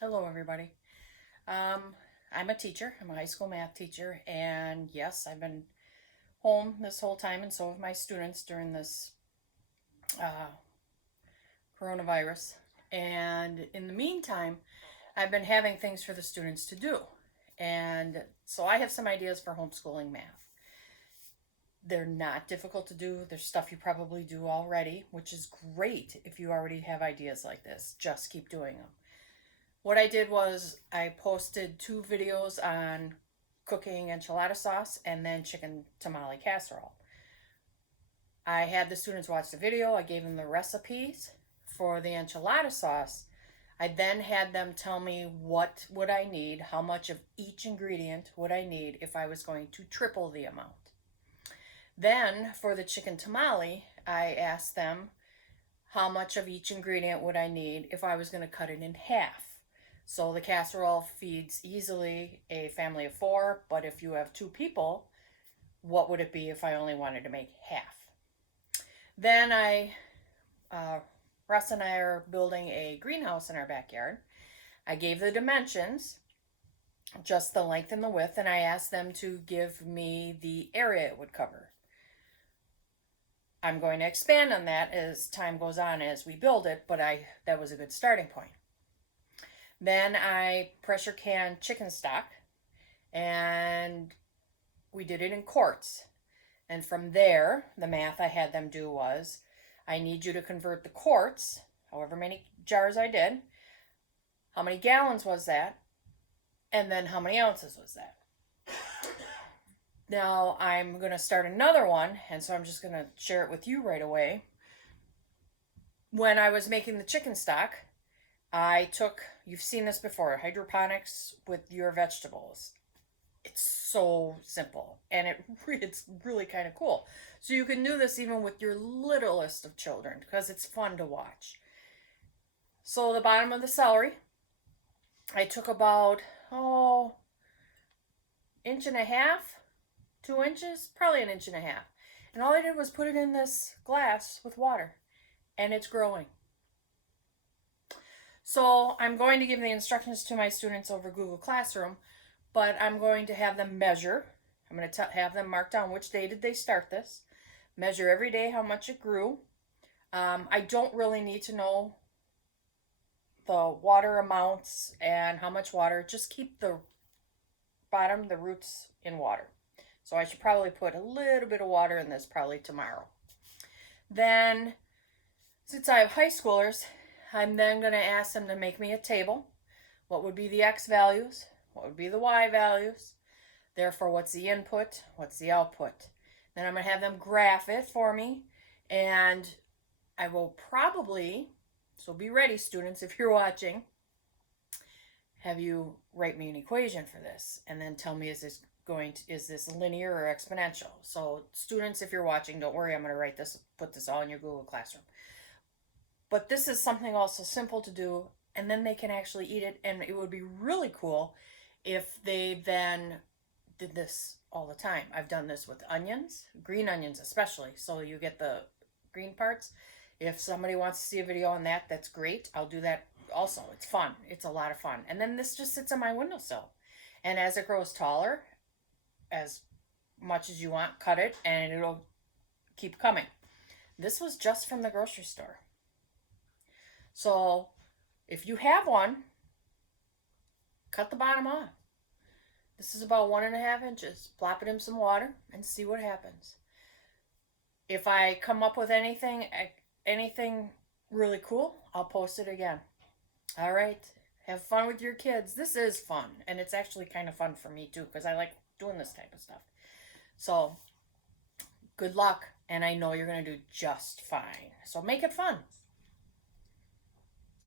Hello, everybody. I'm a teacher. I'm a high school math teacher, and yes, I've been home this whole time, and so have my students during this uh, coronavirus. And in the meantime, I've been having things for the students to do. And so I have some ideas for homeschooling math. They're not difficult to do. There's stuff you probably do already, which is great if you already have ideas like this. Just keep doing them. What I did was I posted two videos on cooking enchilada sauce and then chicken tamale casserole. I had the students watch the video. I gave them the recipes for the enchilada sauce. I then had them tell me what would I need, how much of each ingredient would I need if I was going to triple the amount. Then for the chicken tamale, I asked them how much of each ingredient would I need if I was going to cut it in half. So the casserole feeds easily a family of four, but if you have two people, what would it be if I only wanted to make half? Then Russ and I are building a greenhouse in our backyard. I gave the dimensions, just the length and the width, and I asked them to give me the area it would cover. I'm going to expand on that as time goes on as we build it, but that was a good starting point. Then I pressure canned chicken stock, and we did it in quarts. And from there, the math I had them do was, I need you to convert the quarts, however many jars I did, how many gallons was that, and then how many ounces was that. Now I'm going to start another one, and so I'm just going to share it with you right away. When I was making the chicken stock, you've seen this before, hydroponics with your vegetables. It's so simple, and it's really kind of cool. So you can do this even with your littlest of children because it's fun to watch. So the bottom of the celery, I took about, inch and a half, 2 inches, probably an inch and a half. And all I did was put it in this glass with water, and it's growing. So I'm going to give the instructions to my students over Google Classroom, but I'm going to have them measure. I'm going to have them mark down which day did they start this, measure every day how much it grew. I don't really need to know the water amounts and how much water. Just keep the bottom, the roots in water. So I should probably put a little bit of water in this probably tomorrow. Then, since I have high schoolers, I'm then going to ask them to make me a table. What would be the X values? What would be the Y values? Therefore, what's the input? What's the output? Then I'm going to have them graph it for me. And I will probably, so be ready, students, if you're watching, have you write me an equation for this. And then tell me, is this linear or exponential? So students, if you're watching, don't worry, I'm going to put this all in your Google Classroom. But this is something also simple to do, and then they can actually eat it, and it would be really cool if they then did this all the time. I've done this with onions, green onions especially, so you get the green parts. If somebody wants to see a video on that, that's great. I'll do that also. It's fun. It's a lot of fun. And then this just sits on my windowsill. And as it grows taller, as much as you want, cut it, and it'll keep coming. This was just from the grocery store. So if you have one, cut the bottom off. This is about 1.5 inches. Plop it in some water and see what happens. If I come up with anything really cool, I'll post it again. All right. Have fun with your kids. This is fun, and it's actually kind of fun for me too because I like doing this type of stuff. So good luck, and I know you're going to do just fine. So make it fun.